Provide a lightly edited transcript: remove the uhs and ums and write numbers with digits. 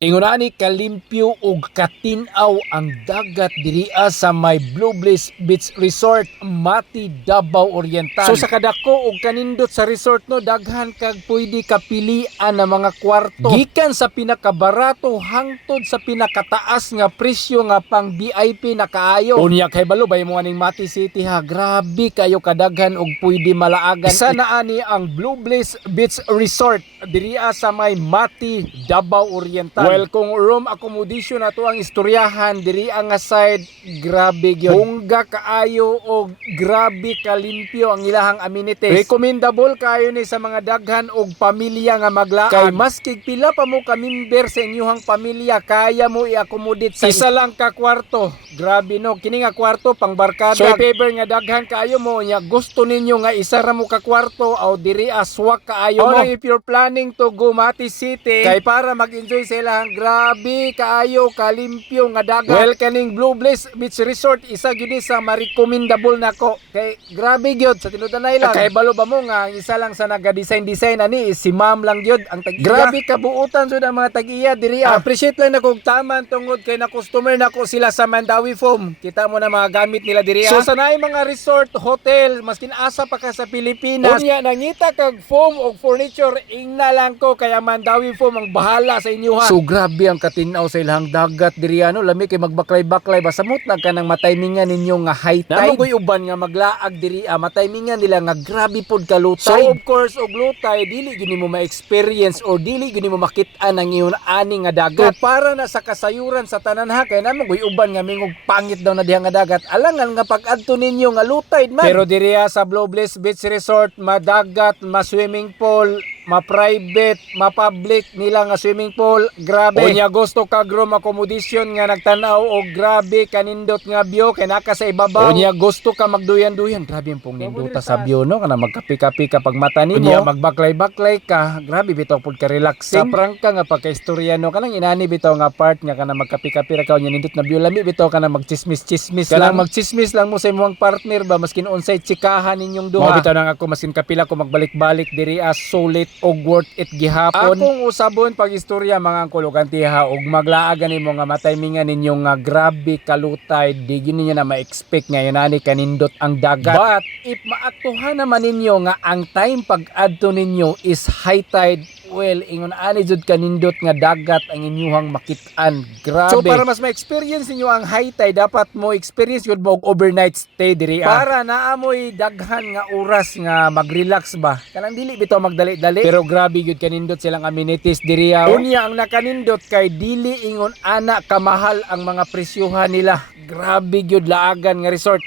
Ingon ani kalimpyo ug katinaw ang dagat diriya sa may Blue Bliss Beach Resort, Mati, Davao Oriental. So sa kadako ug kanindot sa resort no, daghan kag pwede kapilian na mga kwarto. Gikan sa pinakabarato hangtod sa pinakataas nga presyo nga pang VIP na kaayo. Unya kay balo bay mo aning Mati City ha, grabe kayo kadaghan ug pwede malaagan. Isa na ani ang Blue Bliss Beach Resort diriya sa may Mati, Davao Oriental. Well, kung room accommodation na to ang istoryahan diri ang side, grabe gyud. Bongga kaayo o grabe kalimpyo ang ilahang amenities. Recommendable kayo ni sa mga daghan og pamilya nga maglaag. Kay maski pila pa mo ka member sa inyong pamilya, kaya mo i-accommodate sa isa lang ka kwarto. Grabe no, kini nga kwarto pang barkada. So paper nga daghan kaayo mo nya, gusto ninyo nga isa ra mo ka kwarto o diri aswak kaayo mo. If you're planning to go Mati City, kay para mag-enjoy sila ang grabe kaayo kalimpyo nga dagat. Well, kaning Blue Bliss Beach Resort isa gyud sa ma-recommendable nako. Kay grabe gyud sa tinuod-anay lang. Kay balo ba mo nga ang isa lang sa naga-design ani si Ma'am lang gyud ang tag-iya. Grabe kabuutan jud ang mga tag-iya diri. Appreciate lang nako taman tungod kay na customer nako sila sa Mandawi Foam. Kita mo na mga gamit nila diri. So sa naay mga resort, hotel, maskin asa pa ka sa Pilipinas, unya nangita kag foam o furniture, ingna lang ko kaya Mandawi Foam ang bahala sa inyo ha. So grabe ang katinaw sa ilang dagat diri ano, lami kay magbaklay-baklay basamot lang ka nang matimingan ninyo nga high tide. Namoy uban nga maglaag diri matimingan nila nga grabe pod ka low tide. So of course og low tide dili gyud nimo ma-experience or dili gyud nimo makit-an ang iyon ani nga dagat. So para na sa kasayuran sa tanan ha, kay namoy uban nga mingog pangit daw na diha nga dagat. Alangan nga pag-adto ninyo nga low tide man. Pero diri sa Blue Bliss Beach Resort, madagat, ma-swimming pool, ma-private, ma-public nila nga swimming pool, grabe. Unya gusto ka room accommodation nga nagtanaw o grabe kanindot nga view kay naka sa ibabaw. Unya gusto ka magduyan-duyan, grabe pong ninduta sa view no, kana magkapi-kapi ka pag mata nimo. Unya magbaklay-baklay ka, grabe bitaw pud ka relaxing. Sa prangka nga pagka-istorya no, kanang inani bitaw nga part nga kana magkapi-kapi ra ka unya nindot na view, lami bitaw kana magchismis-chismis lang. Magchismis lang mo sa imong partner ba maskin unsay tsikahan ninyong duha. Mo bitaw nang ako maskin kapila ko magbalik-balik diri sulit og worth it gihapon. Akong usabon pag istorya mga angkologantiha og maglaagan nimo nga matimingan ninyo nga grabe kalutay, di gyud ninyo na ma-expect nga yanani kanindot ang dagat. But if maaktuhan naman ninyo nga ang time pag adto ninyo is high tide, well, ingon ani jud kanindot nga dagat ang inyuhang makit-an. Grabe. So para mas ma-experience ninyo ang high tide, dapat mo experience yun mo og overnight stay diri. Para naamoy daghan nga oras nga mag-relax ba. Kanang dili bitaw magdali-dali. Pero grabe gyud kanindot silang amenities diri. Unya ang nakanindot kay dili ingon ana kamahal ang mga presyohan nila. Grabe gyud laagan nga resort.